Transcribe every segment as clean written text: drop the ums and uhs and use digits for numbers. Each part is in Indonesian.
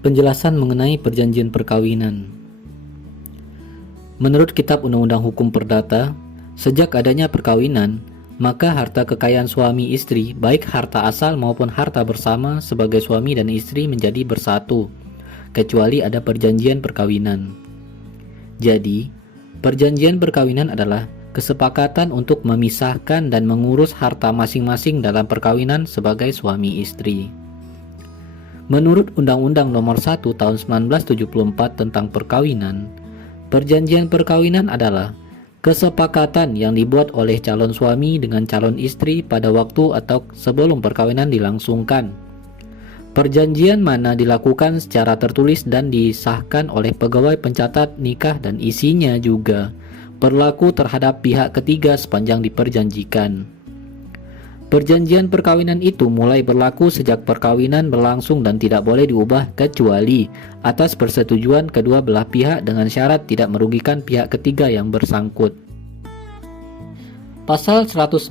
Penjelasan mengenai perjanjian perkawinan. Menurut Kitab Undang-Undang Hukum Perdata, sejak adanya perkawinan, maka harta kekayaan suami istri, baik harta asal maupun harta bersama sebagai suami dan istri menjadi bersatu, kecuali ada perjanjian perkawinan. Jadi, perjanjian perkawinan adalah kesepakatan untuk memisahkan dan mengurus harta masing-masing dalam perkawinan sebagai suami istri. Menurut Undang-Undang Nomor 1 Tahun 1974 tentang perkawinan, perjanjian perkawinan adalah kesepakatan yang dibuat oleh calon suami dengan calon istri pada waktu atau sebelum perkawinan dilangsungkan. Perjanjian mana dilakukan secara tertulis dan disahkan oleh pegawai pencatat nikah dan isinya juga berlaku terhadap pihak ketiga sepanjang diperjanjikan. Perjanjian perkawinan itu mulai berlaku sejak perkawinan berlangsung dan tidak boleh diubah kecuali atas persetujuan kedua belah pihak dengan syarat tidak merugikan pihak ketiga yang bersangkut. Pasal 147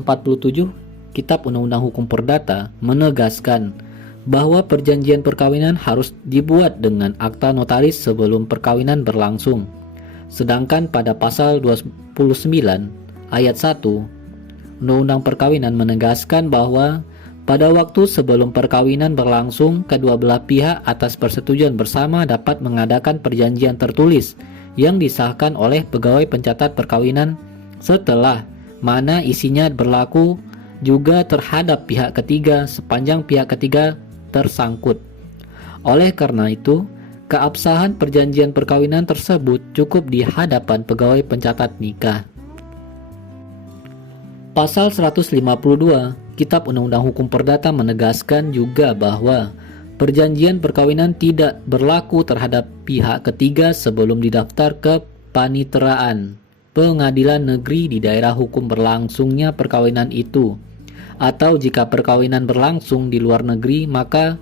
Kitab Undang-Undang Hukum Perdata menegaskan bahwa perjanjian perkawinan harus dibuat dengan akta notaris sebelum perkawinan berlangsung. Sedangkan pada pasal 29 ayat 1 Undang-Undang Perkawinan menegaskan bahwa pada waktu sebelum perkawinan berlangsung, kedua belah pihak atas persetujuan bersama dapat mengadakan perjanjian tertulis yang disahkan oleh pegawai pencatat perkawinan setelah mana isinya berlaku juga terhadap pihak ketiga sepanjang pihak ketiga tersangkut. Oleh karena itu, keabsahan perjanjian perkawinan tersebut cukup di hadapan pegawai pencatat nikah. Pasal 152 Kitab Undang-Undang Hukum Perdata menegaskan juga bahwa perjanjian perkawinan tidak berlaku terhadap pihak ketiga sebelum didaftar ke paniteraan pengadilan negeri di daerah hukum berlangsungnya perkawinan itu, atau jika perkawinan berlangsung di luar negeri maka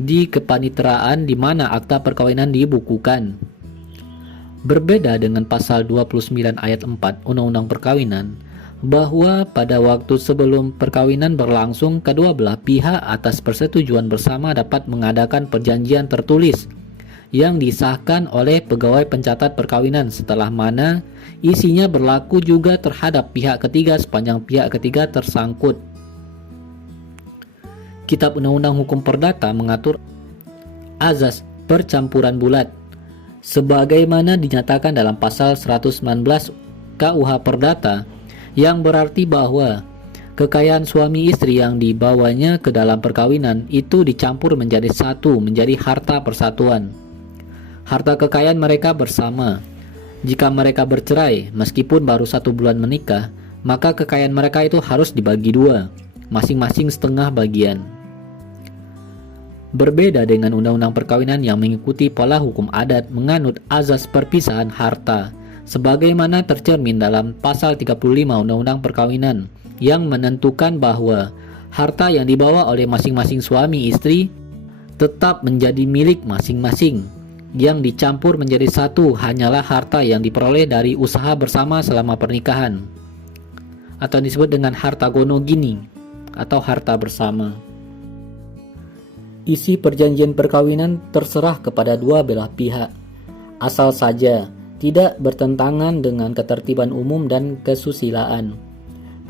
di kepaniteraan di mana akta perkawinan dibukukan. Berbeda dengan pasal 29 ayat 4 Undang-Undang Perkawinan, bahwa pada waktu sebelum perkawinan berlangsung, kedua belah pihak atas persetujuan bersama dapat mengadakan perjanjian tertulis yang disahkan oleh pegawai pencatat perkawinan setelah mana isinya berlaku juga terhadap pihak ketiga sepanjang pihak ketiga tersangkut. Kitab Undang-Undang Hukum Perdata mengatur azas percampuran bulat sebagaimana dinyatakan dalam pasal 119 KUH Perdata, yang berarti bahwa kekayaan suami istri yang dibawanya ke dalam perkawinan itu dicampur menjadi satu, menjadi harta persatuan. Harta kekayaan mereka bersama. Jika mereka bercerai, meskipun baru 1 bulan menikah, maka kekayaan mereka itu harus dibagi dua, masing-masing setengah bagian. Berbeda dengan undang-undang perkawinan yang mengikuti pola hukum adat menganut azas perpisahan harta, sebagaimana tercermin dalam pasal 35 Undang-Undang Perkawinan yang menentukan bahwa harta yang dibawa oleh masing-masing suami istri tetap menjadi milik masing-masing. Yang dicampur menjadi satu hanyalah harta yang diperoleh dari usaha bersama selama pernikahan, atau disebut dengan harta gono gini atau harta bersama. Isi perjanjian perkawinan terserah kepada dua belah pihak, asal saja tidak bertentangan dengan ketertiban umum dan kesusilaan.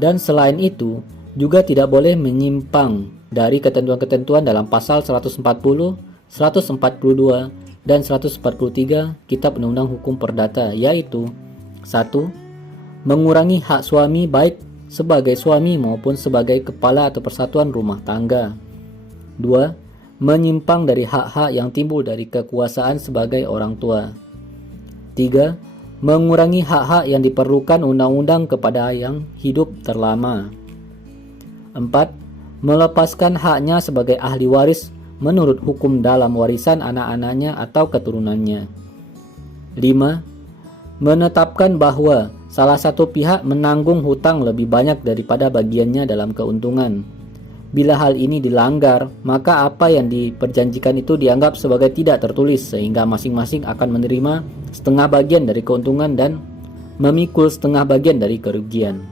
Dan selain itu, juga tidak boleh menyimpang dari ketentuan-ketentuan dalam pasal 140, 142, dan 143 Kitab Undang-Undang Hukum Perdata, yaitu 1. Mengurangi hak suami baik sebagai suami maupun sebagai kepala atau persatuan rumah tangga. 2. Menyimpang dari hak-hak yang timbul dari kekuasaan sebagai orang tua. 3. Mengurangi hak-hak yang diperlukan undang-undang kepada yang hidup terlama. 4. Melepaskan haknya sebagai ahli waris menurut hukum dalam warisan anak-anaknya atau keturunannya. 5. Menetapkan bahwa salah satu pihak menanggung hutang lebih banyak daripada bagiannya dalam keuntungan. Bila hal ini dilanggar, maka apa yang diperjanjikan itu dianggap sebagai tidak tertulis sehingga masing-masing akan menerima setengah bagian dari keuntungan dan memikul setengah bagian dari kerugian.